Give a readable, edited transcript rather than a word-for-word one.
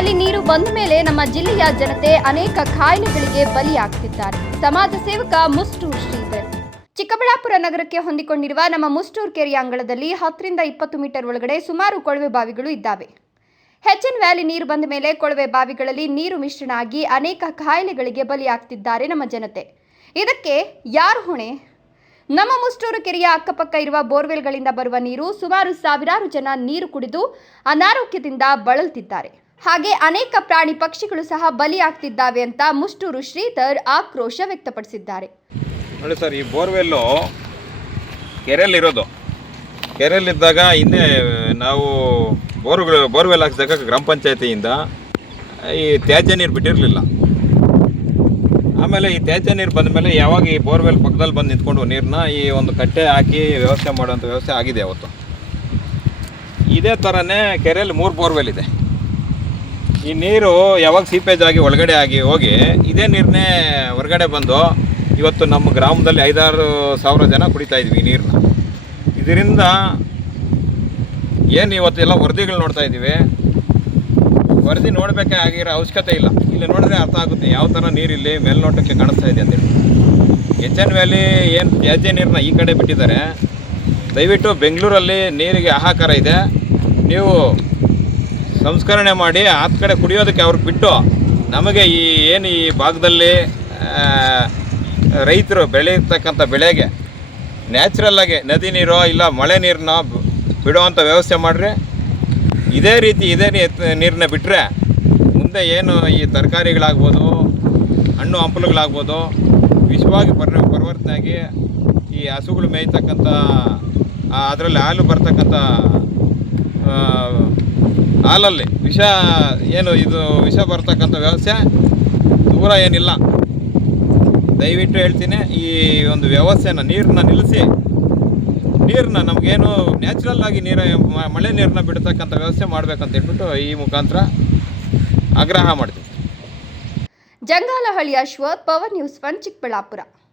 Valley ನೀರು ಬಂದ ಮೇಲೆ ನಮ್ಮ ಜಿಲ್ಲೆಯ ಜನತೆ ಅನೇಕ ಕಾಯಿಲೆಗಳಿಗೆ ಬಲಿಯಾಗ್ತಿದ್ದಾರೆ. ಸಮಾಜ ಸೇವಕ ಮುಸ್ಟೂರ್ ಶ್ರೀಧರ್. ಚಿಕ್ಕಬಳ್ಳಾಪುರ ನಗರಕ್ಕೆ ಹೊಂದಿಕೊಂಡಿರುವ ನಮ್ಮ ಮುಸ್ಟೂರ್ ಕೆರೆಯ ಅಂಗಳದಲ್ಲಿ 10 ರಿಂದ 20 ಮೀಟರ್ ಒಳಗಡೆ ಸುಮಾರು ಕೊಳವೆ ಬಾವಿಗಳು ಇದ್ದಾವೆ. ಹೆಚ್ಎನ್ ವ್ಯಾಲಿ ನೀರು ಬಂದ ಮೇಲೆ ಕೊಳವೆ ಬಾವಿಗಳಲ್ಲಿ ನೀರು ಮಿಶ್ರಣ ಆಗಿ ಅನೇಕ ಕಾಯಿಲೆಗಳಿಗೆ ಬಲಿಯಾಗ್ತಿದ್ದಾರೆ ನಮ್ಮ ಜನತೆ. ಇದಕ್ಕೆ ಯಾರು ಹೊಣೆ? ನಮ್ಮ ಮುಸ್ಟೂರು ಕೆರೆಯ ಅಕ್ಕಪಕ್ಕ ಇರುವ ಬೋರ್ವೆಲ್ಗಳಿಂದ ಬರುವ ನೀರು ಸುಮಾರು ಸಾವಿರಾರು ಜನ ನೀರು ಕುಡಿದು ಅನಾರೋಗ್ಯದಿಂದ ಬಳಲ್ತಿದ್ದಾರೆ. ಹಾಗೆ ಅನೇಕ ಪ್ರಾಣಿ ಪಕ್ಷಿಗಳು ಸಹ ಬಲಿಯಾಗ್ತಿದ್ದಾವೆ ಅಂತ ಮುಸ್ಟೂರು ಶ್ರೀಧರ್ ಆಕ್ರೋಶ ವ್ಯಕ್ತಪಡಿಸಿದ್ದಾರೆ. ನೋಡಿ ಸರ್, ಈ ಬೋರ್ವೆಲ್ಲು ಕೆರೆಯಲ್ಲಿರೋದು. ಕೆರೆಯಲ್ಲಿದ್ದಾಗ ಹಿಂದೆ ನಾವು ಬೋರ್ವೆಲ್ ಹಾಕಿದಾಗ ಗ್ರಾಮ ಪಂಚಾಯತಿಯಿಂದ ಈ ತ್ಯಾಜ್ಯ ನೀರು ಬಿಟ್ಟಿರಲಿಲ್ಲ. ಆಮೇಲೆ ಈ ತ್ಯಾಜ್ಯ ನೀರು ಬಂದ ಮೇಲೆ ಯಾವಾಗ ಈ ಬೋರ್ವೆಲ್ ಪಕ್ಕದಲ್ಲಿ ಬಂದು ನಿಂತ್ಕೊಂಡು ನೀರನ್ನ ಈ ಒಂದು ಕಟ್ಟೆ ಹಾಕಿ ವ್ಯವಸ್ಥೆ ಮಾಡೋಂಥ ವ್ಯವಸ್ಥೆ ಆಗಿದೆ ಅವತ್ತು. ಇದೇ ಥರನೇ ಕೆರೆಯಲ್ಲಿ 3 ಬೋರ್ವೆಲ್ ಇದೆ. ಈ ನೀರು ಯಾವಾಗ ಸೀಪೇಜ್ ಆಗಿ ಒಳಗಡೆ ಆಗಿ ಹೋಗಿ ಇದೇ ನೀರನ್ನೇ ಹೊರಗಡೆ ಬಂದು ಇವತ್ತು ನಮ್ಮ ಗ್ರಾಮದಲ್ಲಿ 5-6 ಸಾವಿರ ಜನ ಕುಡಿತಾ ಇದ್ವಿ ಈ ನೀರನ್ನ. ಇದರಿಂದ ಏನು ಇವತ್ತೆಲ್ಲ ವರದಿಗಳು ನೋಡ್ತಾ ಇದ್ದೀವಿ. ವರದಿ ನೋಡಬೇಕೇ ಆಗಿರೋ ಅವಶ್ಯಕತೆ ಇಲ್ಲ. ಇಲ್ಲಿ ನೋಡಿದ್ರೆ ಅರ್ಥ ಆಗುತ್ತೆ ಯಾವ ಥರ ನೀರಿಲ್ಲಿ ಮೇಲ್ನೋಟಕ್ಕೆ ಕಾಣಿಸ್ತಾ ಇದೆ ಅಂತೇಳಿ. ಹೆಚ್ಎನ್ ವ್ಯಾಲಿ ಏನು ತ್ಯಾಜ್ಯ ನೀರನ್ನ ಈ ಕಡೆ ಬಿಟ್ಟಿದ್ದಾರೆ. ದಯವಿಟ್ಟು ಬೆಂಗಳೂರಲ್ಲಿ ನೀರಿಗೆ ಹಾಹಾಕಾರ ಇದೆ. ನೀವು ಸಂಸ್ಕರಣೆ ಮಾಡಿ ಆ ಕಡೆ ಕುಡಿಯೋದಕ್ಕೆ ಅವ್ರಿಗೆ ಬಿಟ್ಟು ನಮಗೆ ಈ ಭಾಗದಲ್ಲಿ ರೈತರು ಬೆಳೆಯತಕ್ಕಂಥ ಬೆಳೆಗೆ ನ್ಯಾಚುರಲ್ಲಾಗಿ ನದಿ ನೀರೋ ಇಲ್ಲ ಮಳೆ ನೀರನ್ನ ಬಿಡುವಂಥ ವ್ಯವಸ್ಥೆ ಮಾಡಿರಿ. ಇದೇ ನೀರನ್ನ ಬಿಟ್ಟರೆ ಮುಂದೆ ಏನು ಈ ತರಕಾರಿಗಳಾಗ್ಬೋದು, ಹಣ್ಣು ಹಂಪಲುಗಳಾಗ್ಬೋದು, ವಿಷವಾಗಿ ಪರಿವರ್ತನೆ ಆಗಿ ಈ ಹಸುಗಳು ಮೇಯ್ತಕ್ಕಂಥ ಅದರಲ್ಲಿ ಹಾಲು ಬರ್ತಕ್ಕಂಥ ಹಾಲಲ್ಲಿ ವಿಷ ಬರ್ತಕ್ಕಂಥ ವ್ಯವಸ್ಥೆ ದೂರ ಏನಿಲ್ಲ. ದಯವಿಟ್ಟು ಹೇಳ್ತೀನಿ, ಈ ಒಂದು ವ್ಯವಸ್ಥೆನ ನೀರನ್ನ ನಿಲ್ಲಿಸಿ ನೀರನ್ನ ನಮಗೇನು ನ್ಯಾಚುರಲ್ ಆಗಿ ಮಳೆ ನೀರನ್ನ ಬಿಡ್ತಕ್ಕಂಥ ವ್ಯವಸ್ಥೆ ಮಾಡಬೇಕಂತ ಹೇಳ್ಬಿಟ್ಟು ಈ ಮುಖಾಂತರ ಆಗ್ರಹ ಮಾಡ್ತೀವಿ. Jangalahalli Ashwath, power news 1 Chikkaballapur.